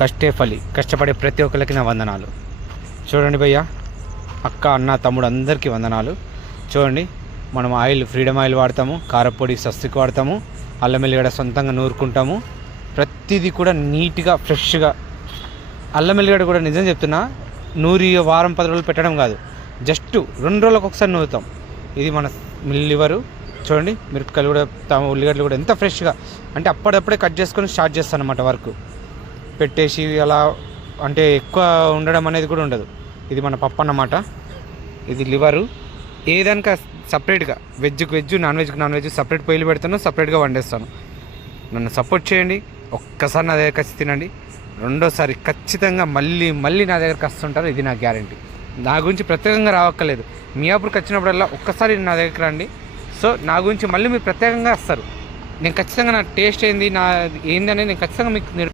కష్టే ఫలి, కష్టపడే ప్రతి ఒక్కరికి నా వందనాలు. చూడండి భయ్య, అక్క అన్న తమ్ముడు అందరికీ వందనాలు. చూడండి, మనం ఆయిల్ ఫ్రీడమ్ ఆయిల్ వాడతాము, కారపొడి స్వస్తిక్ వాడతాము, అల్లం వెల్లిగడ్డ సొంతంగా నూరుకుంటాము. ప్రతిదీ కూడా నీట్గా ఫ్రెష్గా. అల్లం వెల్లిగడ్డ కూడా నిజం చెప్తున్నా, నూరి వారం 10 రోజులు పెట్టడం కాదు, జస్ట్ 2 రోజులకు ఒకసారి నూరుతాం. ఇది మన లివరు. చూడండి, మిరపకాయలు కూడా ఉల్లిగడ్డలు కూడా ఎంత ఫ్రెష్గా అంటే అప్పటిదప్పుడే కట్ చేసుకొని స్టార్ట్ చేస్తాను అన్నమాట. వర్క్ పెట్టేసి అలా అంటే ఎక్కువ ఉండడం అనేది కూడా ఉండదు. ఇది మన పప్పు అన్నమాట. ఇది లివరు. ఏదైనా సపరేట్గా వెజ్కి వెజ్, నాన్ వెజ్ సపరేట్ పొయ్యిలు పెడతాను, సపరేట్గా వండేస్తాను. నన్ను సపోర్ట్ చేయండి. ఒక్కసారి నా దగ్గరికి వచ్చి తినండి, రెండోసారి ఖచ్చితంగా మళ్ళీ నా దగ్గరికి వస్తుంటారు. ఇది నా గ్యారంటీ. నా గురించి ప్రత్యేకంగా రావక్కర్లేదు. మియాపూర్కి వచ్చినప్పుడల్లా ఒక్కసారి నా దగ్గరికి రండి. సో నా గురించి మళ్ళీ మీరు ప్రత్యేకంగా వస్తారు. నేను ఖచ్చితంగా నా టేస్ట్ ఏంది, నా ఏంది అనేది నేను ఖచ్చితంగా మీకు